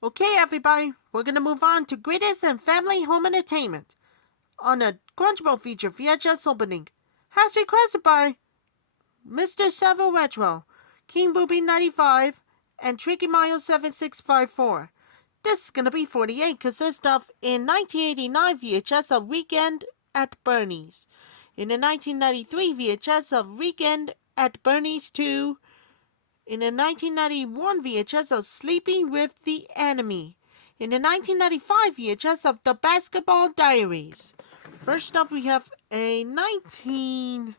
Okay, everybody, we're gonna move on to greatest and family home entertainment on a Quadruple feature VHS opening, as requested by MrServoRetro, King Booby 95, and Tricky Mario 7654. This is gonna be 48, consists of in 1989 VHS of Weekend at Bernie's, in the 1993 VHS of Weekend at Bernie's 2, in the 1991 VHS of Sleeping with the Enemy, in the 1995 VHS of The Basketball Diaries. First up, we have a 1989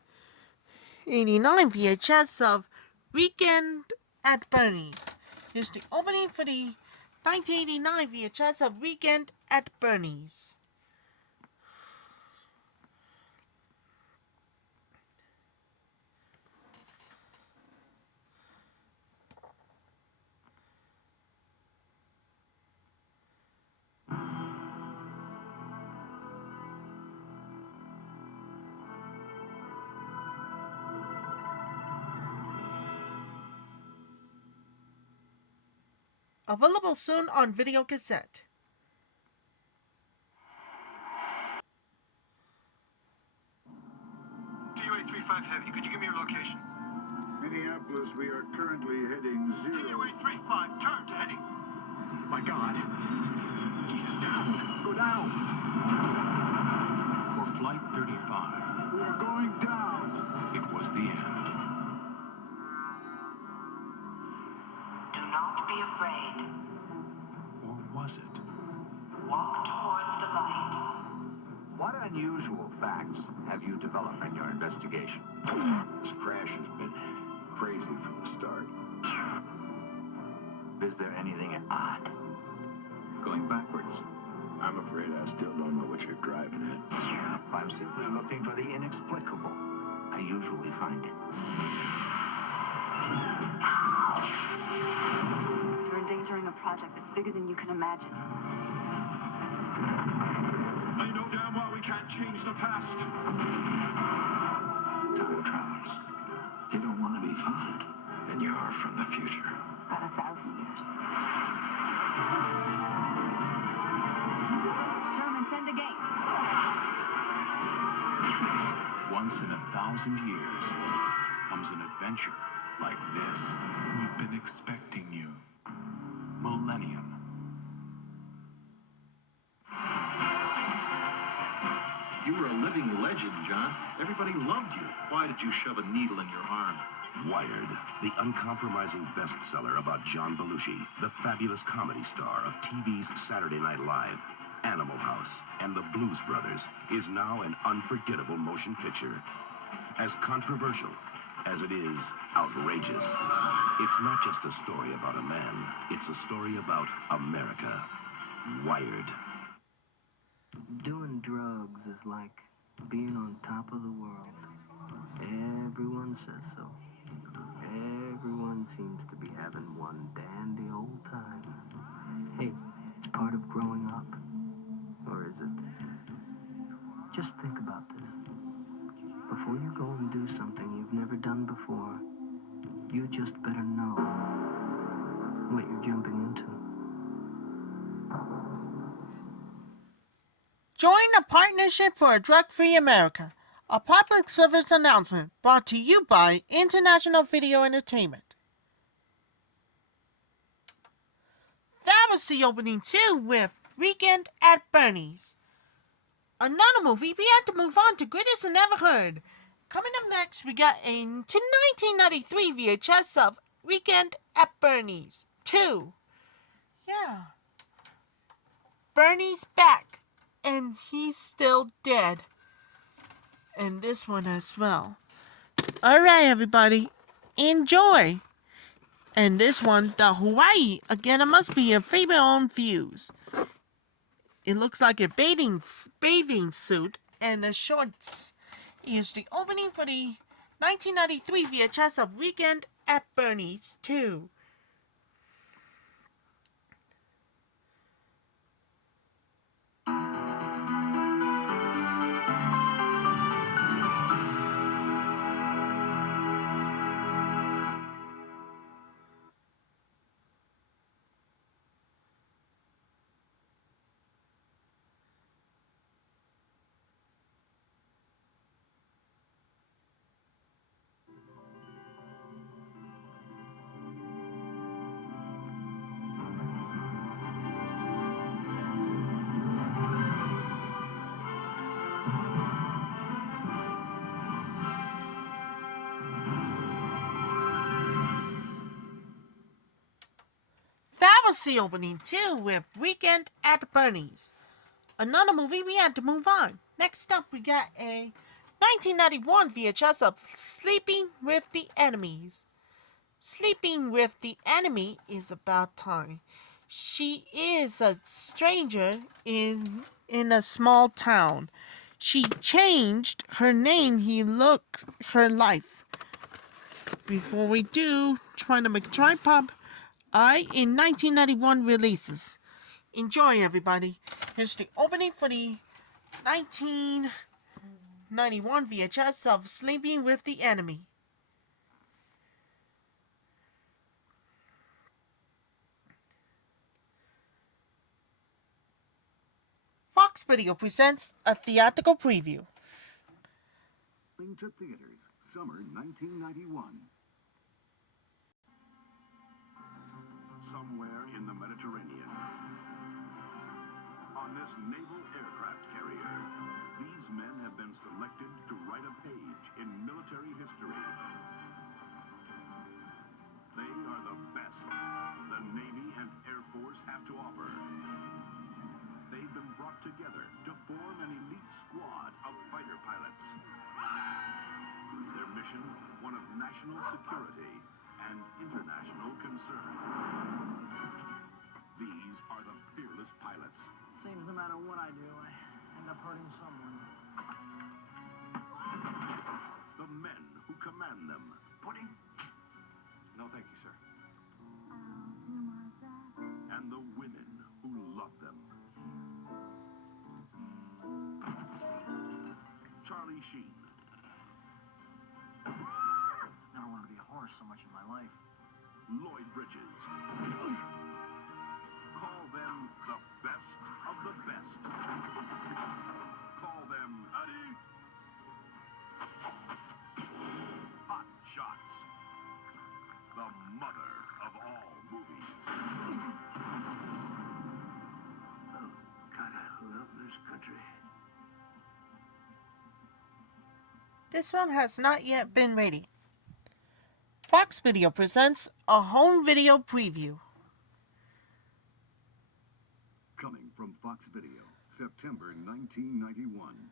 VHS of Weekend at Bernie's. Here's the opening for the 1989 VHS of Weekend at Bernie's. Available soon on video cassette. 285 Heavy, could you give me your location? Minneapolis, we are currently heading 0. 285, turn to heading. My God. Jesus, down. Go down. For Flight 35, We are going down. it was the end. Do not be afraid. Or was it? Walk towards the light. What unusual facts have you developed in your investigation? This crash has been crazy from the start. Is there anything odd? Going backwards. I'm afraid I still don't know what you're driving at. I'm simply looking for the inexplicable. I usually find it. You're endangering a project that's bigger than you can imagine. I know damn well we can't change the past. Time travels. You don't want to be found. Then you are from the future. About 1,000 years. Sherman, send the gate. Once in 1,000 years comes an adventure like this. We've been expecting you. Millennium. You were a living legend, John. Everybody loved you. Why did you shove a needle in your arm? Wired, the uncompromising bestseller about John Belushi, the fabulous comedy star of TV's Saturday Night Live, Animal House, and the Blues Brothers, is now an unforgettable motion picture. As controversial as it is outrageous, it's not just a story about a man, it's a story about America. Wired. Doing drugs is like being on top of the world. Everyone says so. Everyone seems to be having one dandy old time. Hey, it's part of growing up. Or is it? Just think about this. Before you go and do something you've never done before, you just better know what you're jumping into. Join a partnership for a drug-free America. A public service announcement brought to you by International Video Entertainment. That was the opening too with Weekend at Bernie's. Another movie we had to move on to Greatest and Never Heard. Coming up next, we got a 1993 VHS of Weekend at Bernie's 2. Yeah. Bernie's back, and he's still dead. And this one as well. Alright, everybody. Enjoy. And this one, the Hawaii. Again, it must be your favorite own views. It looks like a bathing suit and the shorts. Here's the opening for the 1993 VHS of Weekend at Bernie's 2. was the opening too with Weekend at Bernie's. Another movie we had to move on. Next up we got a 1991 VHS of Sleeping with the Enemies. Sleeping with the Enemy is about time. She is a stranger in a small town. She changed her name. He looked her life. Before we do, trying to make a tripod. In 1991 releases. Enjoy, everybody. Here's the opening for the 1991 VHS of Sleeping with the Enemy. Fox Video presents a theatrical preview. To theaters, summer 1991. Somewhere in the Mediterranean, on this naval aircraft carrier, these men have been selected to write a page in military history. They are the best the Navy and Air Force have to offer. They've been brought together to form an elite squad of fighter pilots. Their mission, one of national security and international concern. These are the fearless pilots. Seems no matter what I do, I end up hurting someone. The men who command them. Pudding? No, thank you, sir. And the women who love them. Charlie Sheen. Never wanted to be a horse so much in my life. Lloyd Bridges. Call them the best of the best. Call them Eddie. Hot Shots. The mother of all movies. Oh, God, I love this country. This one has not yet been ready. Fox Video presents a home video preview. Coming from Fox Video, September 1991.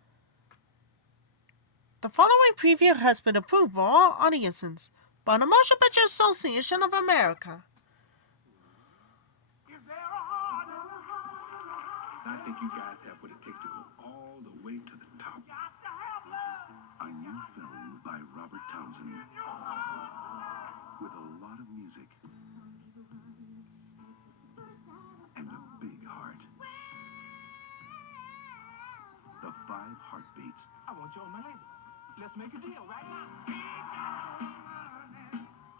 The following preview has been approved by all audiences by the Motion Picture Association of America. I think you guys have what it takes to go all the way to the top. A new film by Robert Townsend with a lot of music and a big heart. The 5 Heartbeats. I want you on my label. Let's make a deal right now.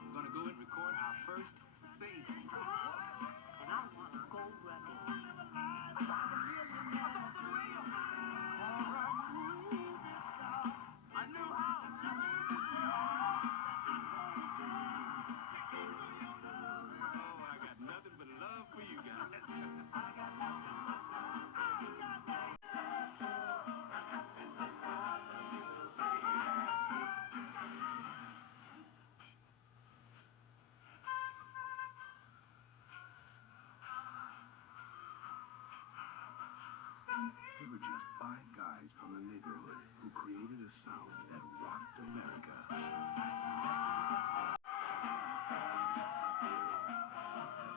We're gonna go and record our first single. And I want a gold record. They were just 5 guys from the neighborhood who created a sound that rocked America.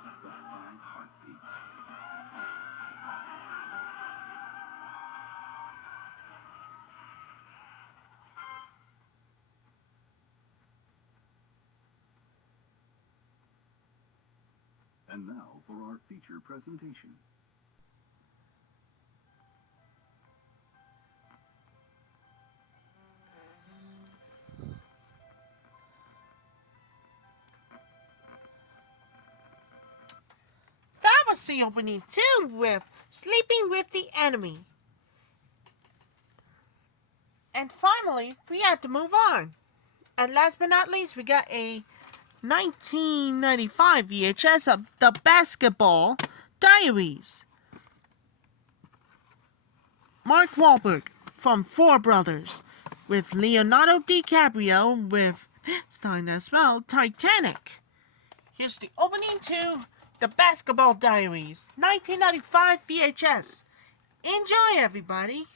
The 5 Heartbeats. And now for our feature presentation. That was the opening too with Sleeping with the Enemy. And finally, we had to move on. And last but not least, we got a 1995 VHS of the Basketball Diaries. Mark Wahlberg from Four Brothers with Leonardo DiCaprio with, starring as well, Titanic. Here's the opening to The Basketball Diaries, 1995 VHS. Enjoy, everybody.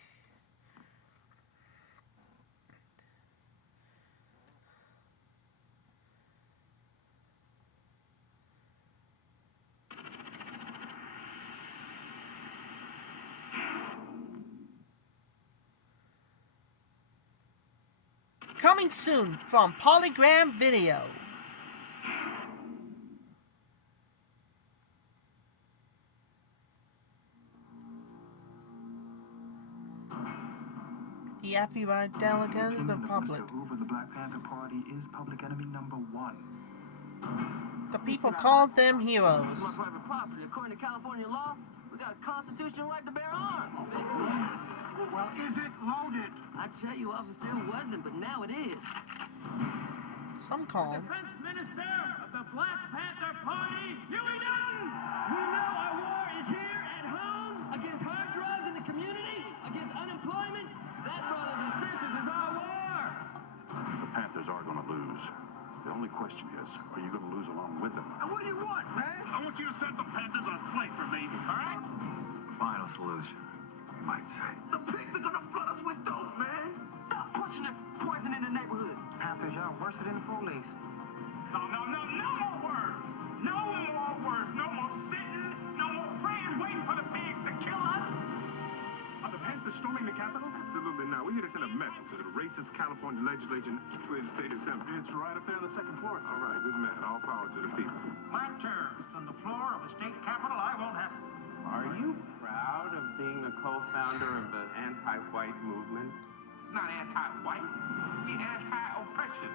Coming soon from PolyGram Video. The happy ride delegate of the public. Mr. Hoover, the Black Panther Party is public enemy number 1. The people called them heroes. It's my private property. According to California law, we got a constitutional right to bear arms. Well, is it loaded? I tell you, officer, it wasn't, but now it is. Some call. Defense Minister of the Black Panther Party, Huey Newton! We know our war is here at home against hard drugs in the community, against unemployment. That, brothers and sisters, is our war. The Panthers are going to lose. The only question is, are you going to lose along with them? And what do you want, man? I want you to set the Panthers on plate for me, all right? Final solution, you might say. The pigs are going to flood us with dope, man. Stop pushing the poison in the neighborhood. Panthers, y'all worse than the police. No more words. No more words. No more sitting. No more praying, waiting for the pigs to kill us. Are the Panthers storming the Capitol? Absolutely not. We're here to send a message to the racist California legislature and to the state assembly. It's right up there on the second floor. All right, good man. All power to the people. Black terrorists on the floor of the state capitol, I won't have it. Are you proud of being the co-founder of the anti-white movement? It's not anti-white. The anti-oppression.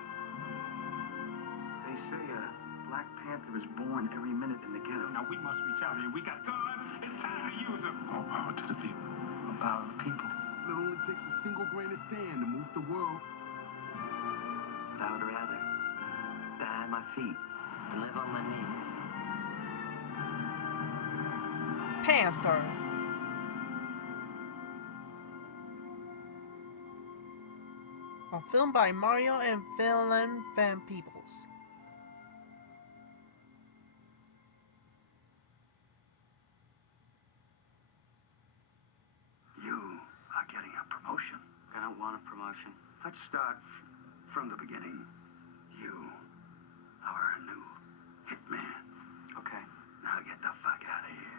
They say a Black Panther is born every minute in the ghetto. Now we must reach out here. We got guns. It's time to use them. All power to the people. The power of the people. It only takes a single grain of sand to move the world. But I would rather die on my feet than live on my knees. Panther. A film by Mario and Willem Van Peebles. You are getting a promotion. I don't want a promotion. Let's start from the beginning. You are a new hitman. Okay. Now get the fuck out of here.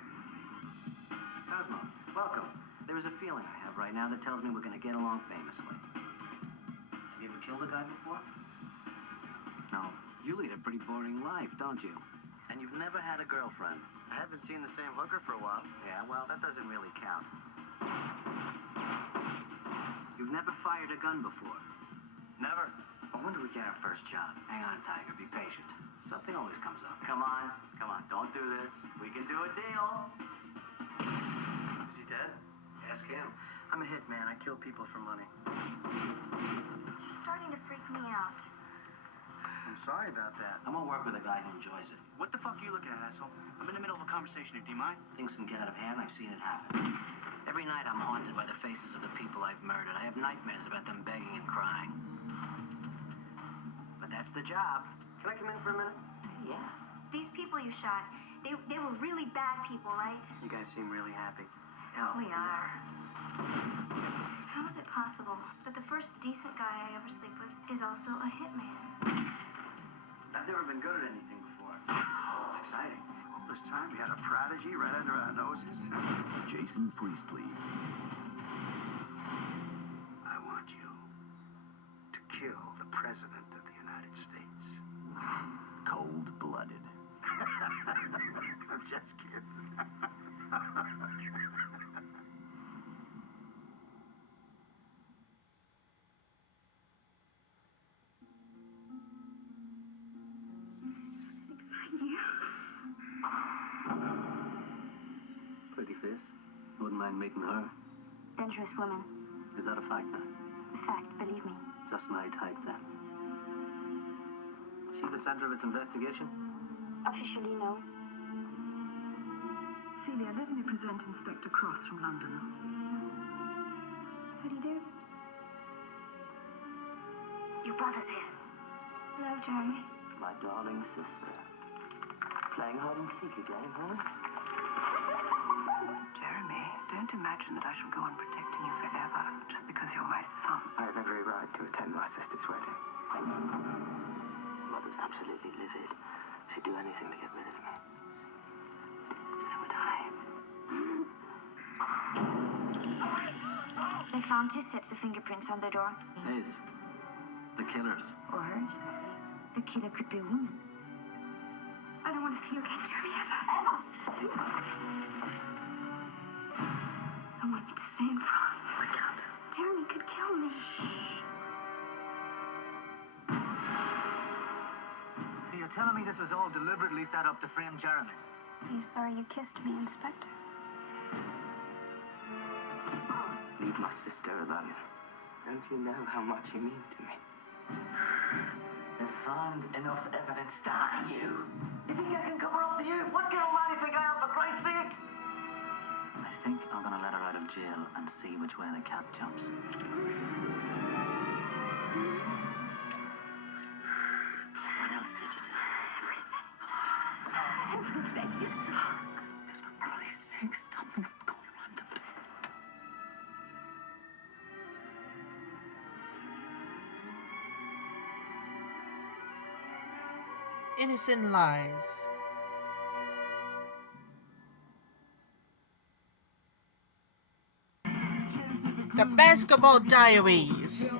Cosmo, welcome. There is a feeling I have right now that tells me we're going to get along famously. Have you ever killed a guy before? No. You lead a pretty boring life, don't you? And you've never had a girlfriend. I haven't seen the same hooker for a while. Yeah, well, that doesn't really count. You've never fired a gun before. Never. Well, when do we get our first job? Hang on, Tiger. Be patient. Something always comes up. Come on. Don't do this. We can do a deal. Is he dead? Ask him. I'm a hitman. I kill people for money. You're starting to freak me out. I'm sorry about that. I won't work with a guy who enjoys it. What the fuck are you looking at, asshole? I'm in the middle of a conversation here. Do you mind? Things can get out of hand. I've seen it happen. Every night I'm haunted by the faces of the people I've murdered. I have nightmares about them begging and crying. But that's the job. Can I come in for a minute? Yeah. These people you shot, they were really bad people, right? You guys seem really happy. We are. How is it possible that the first decent guy I ever sleep with is also a hitman? I've never been good at anything before. It's exciting. All this time we had a prodigy right under our noses. Jason Priestley. I want you to kill the President of the United States. Cold-blooded. I'm just kidding. Pretty face. Wouldn't mind meeting her. Dangerous woman. Is that a fact then? Fact, believe me. Just my type then. Is she the center of its investigation? Officially, no. Celia, let me present Inspector Cross from London. How do you do? Your brother's here. Hello, Jeremy. My darling sister. playing hide and seek again, huh? Jeremy, don't imagine that I shall go on protecting you forever just because you're my son. I have every right to attend my sister's wedding. Mother's absolutely livid. She'd do anything to get rid of me. So would I. They found 2 sets of fingerprints on the door. His. The killer's. Or hers. The killer could be a woman. I don't want to see you again, Jeremy, ever. I want you to stay in France. I can't. Jeremy could kill me. So you're telling me this was all deliberately set up to frame Jeremy? Are you sorry you kissed me, Inspector? Leave my sister alone. Don't you know how much you mean to me? They found enough evidence to hang you. You think I can cover up for you? What kind of man do you think I am, for Christ's sake? I think I'm gonna let her out of jail and see which way the cat jumps. What else did you do? Everything. Just for Christ's sake, stop me from going randomly. Innocent lies. The Basketball Diaries.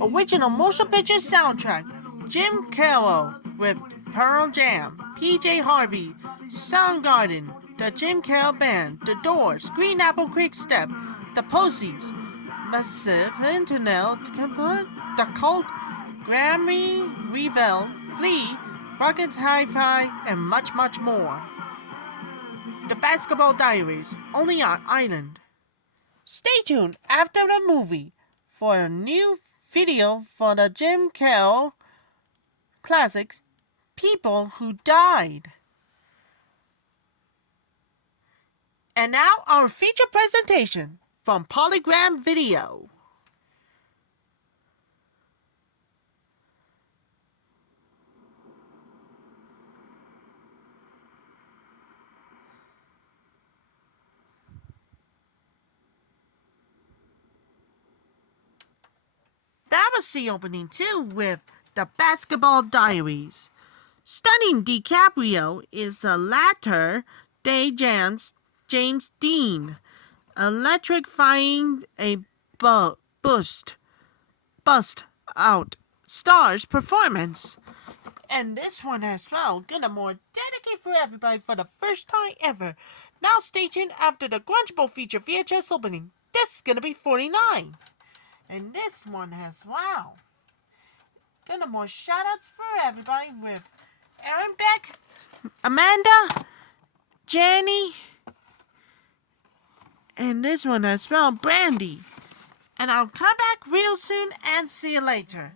Original motion picture soundtrack. Jim Carroll with Pearl Jam, PJ Harvey, Soundgarden, The Jim Carroll Band, The Doors, Green Apple Quick Step, The Posies, Massive Internet, The Cult, Grammy Revel, Flea, Rockets Hi-Fi, and much, much more. The Basketball Diaries, only on Island. Stay tuned after the movie for a new video for the Jim Carroll classics, People Who Died. And now our feature presentation from PolyGram Video. That was the opening too with The Basketball Diaries. Stunning DiCaprio is the latter day James Dean, electrifying a bust out star's performance. And this one as well, gonna more dedicate for everybody for the first time ever. Now stay tuned after the Quadruple feature VHS opening. This is gonna be 49. And this one has, wow. Gonna more shoutouts for everybody with Aaron Beck, Amanda, Jenny, and this one as well, Brandy. And I'll come back real soon and see you later.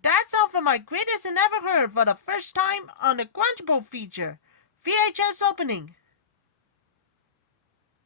That's all for my greatest and ever heard for the first time on the Quadruple feature VHS opening.